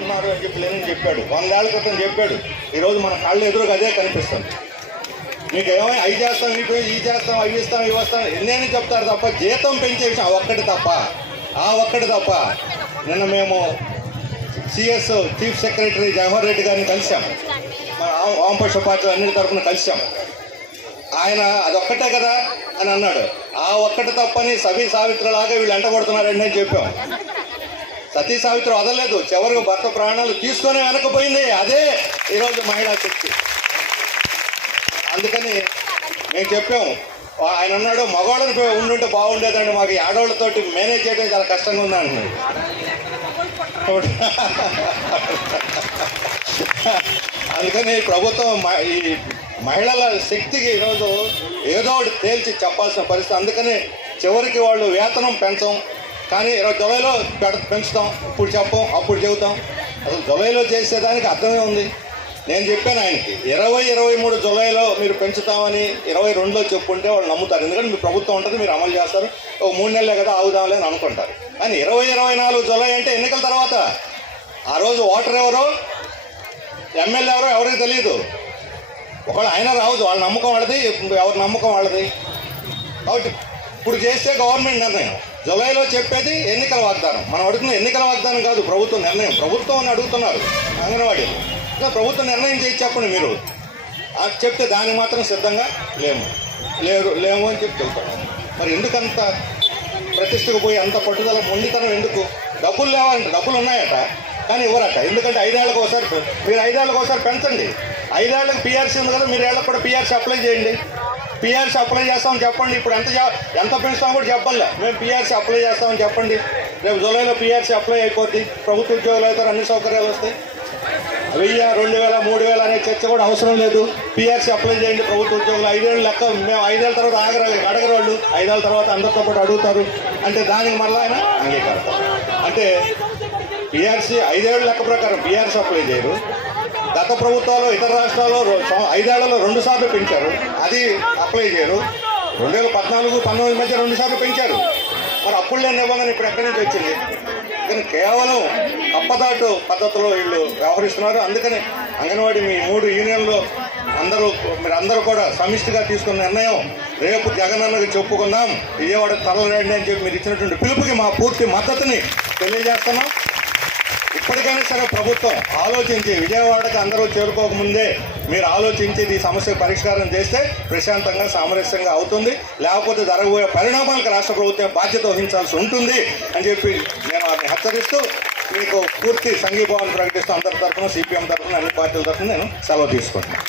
అనుకుంటున్నారు అని చెప్పి లేని చెప్పాడు. 100 ఏళ్ల క్రితం చెప్పాడు. ఈరోజు మన కళ్ళు ఎదురుగా అదే కనిపిస్తుంది. మీకు ఏమో అవి చేస్తాం, ఈ చేస్తాం, అవి ఇస్తాం, ఇవి వస్తాం ఎన్నేని చెప్తారు తప్ప జీతం పెంచే విషయం ఆ ఒక్కటి తప్ప నిన్న మేము CS chief secretary Jawahar Reddy గారిని కలిసాం. మన వామపక్ష పార్టీలు అన్నిటి తరఫున కలిసాం. ఆయన అదొక్కటే కదా అని అన్నాడు. ఆ ఒక్కటి తప్పని సతీ సావిత్రిలాగా వీళ్ళు ఎంటబడుతున్నారండి అని చెప్పాం. సతీ సావిత్రి వదలలేదు, చివరికి భర్త ప్రాణాలు తీసుకొని వెనకపోయింది. అదే ఈరోజు మహిళా శక్తి. అందుకని మేము చెప్పాము. ఆయన అన్నాడు మగవాళ్ళని ఉండుంటే బాగుండేదండి, మాకు ఆడవాళ్ళతోటి మేనేజ్ చేయడం చాలా కష్టంగా ఉంది అంటున్నాడు. అందుకని ప్రభుత్వం ఈ మహిళల శక్తికి ఈరోజు ఏదో ఒకటి తేల్చి చెప్పాల్సిన పరిస్థితి. అందుకని చివరికి వాళ్ళు వేతనం పెంచం, కానీ 20 జూలైలో పెంచుతాం, ఇప్పుడు చెప్పం, అప్పుడు చెబుతాం. అసలు జూలైలో చేసేదానికి అర్థమే ఉంది. నేను చెప్పాను ఆయనకి 20-23 జూలైలో మీరు పెంచుతామని 22లో చెప్పుకుంటే వాళ్ళు నమ్ముతారు. ఎందుకంటే మీ ప్రభుత్వం ఉంటుంది, మీరు అమలు చేస్తారు. 3 నెలలే కదా ఆగుదాంలే అని అనుకుంటారు. కానీ 20-24 జూలై అంటే ఎన్నికల తర్వాత. ఆ రోజు ఓటర్ ఎవరో, ఎమ్మెల్యే ఎవరో ఎవరికి తెలియదు. ఒకవేళ ఆయన రావచ్చు, వాళ్ళ నమ్మకం వాళ్ళది, ఎవరి నమ్మకం వాళ్ళది. కాబట్టి ఇప్పుడు చేస్తే గవర్నమెంట్ నిర్ణయం. జూలైలో చెప్పేది ఎన్నికల వాగ్దానం. మనం అడుగుతున్న ఎన్నికల వాగ్దానం కాదు, ప్రభుత్వ నిర్ణయం. ప్రభుత్వం అని అడుగుతున్నారు అంగన్వాడీలు. ప్రభుత్వం నిర్ణయం చేసి చెప్పండి మీరు. చెప్తే దానికి మాత్రం సిద్ధంగా లేము అని చెప్పి చెప్తాను. మరి ఎందుకంత ప్రతిష్టకు పోయి అంత పట్టుదల మొండితనం ఎందుకు? డబ్బులు లేవాలంటే డబ్బులు ఉన్నాయట, కానీ ఇవ్వరట. ఎందుకంటే 5 ఏళ్ళకి ఒకసారి మీరు 5 ఏళ్ళకి ఒకసారి పెంచండి. 5 ఏళ్ళకి పిఆర్సీ ఉంది కదా, మీరు ఏళ్ళకి కూడా పిఆర్సీ అప్లై చేయండి. పిఆర్సీ అప్లై చేస్తామని చెప్పండి. ఇప్పుడు ఎంత పెంచుతామో కూడా చెప్పాలి. మేము పిఆర్సీ అప్లై చేస్తామని చెప్పండి. రేపు జూలైలో పిఆర్సీ అప్లై అయిపోద్ది, ప్రభుత్వ ఉద్యోగులు అవుతారు, అన్ని సౌకర్యాలు వస్తాయి. 1000, 2000, 3000 అనే చర్చ కూడా అవసరం లేదు. పిఆర్సీ అప్లై చేయండి ప్రభుత్వ ఉద్యోగులు. 5 ఏళ్ళు లెక్క. మేము 5 ఏళ్ళ తర్వాత అడగరు వాళ్ళు. 5 ఏళ్ళ తర్వాత అందరితో పాటు అడుగుతారు. అంటే దానికి మళ్ళీ ఆయన అంగీకారం. అంటే పిఆర్సీ 5 ఏళ్ళ లెక్క ప్రకారం పిఆర్సీ అప్లై చేయరు. గత ప్రభుత్వాలు ఇతర రాష్ట్రాల్లో 5 ఏళ్లలో 2 సార్లు పెంచారు, అది అప్లై చేయరు. 2014-19 మధ్య 2 సార్లు పెంచారు. మరి అప్పుడు లేని నిబంధన ఇప్పుడు ఎక్కడి నుంచి వచ్చింది? కానీ కేవలం అప్పదాటు పద్ధతిలో వీళ్ళు వ్యవహరిస్తున్నారు. అందుకని అంగన్వాడీ మీ 3 యూనియన్లు మీరందరూ కూడా సమిష్టిగా తీసుకున్న నిర్ణయం, రేపు జగనన్నకి చెప్పుకుందాం, విజయవాడ తరలిరండి అని చెప్పి మీరు ఇచ్చినటువంటి పిలుపుకి మా పూర్తి మద్దతుని తెలియజేస్తున్నాం. ఇప్పటికైనా సరే ప్రభుత్వం ఆలోచించి విజయవాడకి అందరూ చేరుకోకముందే మీరు ఆలోచించి ఈ సమస్య పరిష్కారం చేస్తే ప్రశాంతంగా సామరస్యంగా అవుతుంది. లేకపోతే జరగబోయే పరిణామాలకు రాష్ట్ర ప్రభుత్వం బాధ్యత వహించాల్సి ఉంటుంది అని చెప్పి నేను వారిని హెచ్చరిస్తూ మీకు పూర్తి సంఘీభావాన్ని ప్రకటిస్తూ అందరి తరఫున, సిపిఎం తరఫున, అన్ని పార్టీల తరఫున నేను సెలవు తీసుకుంటున్నాను.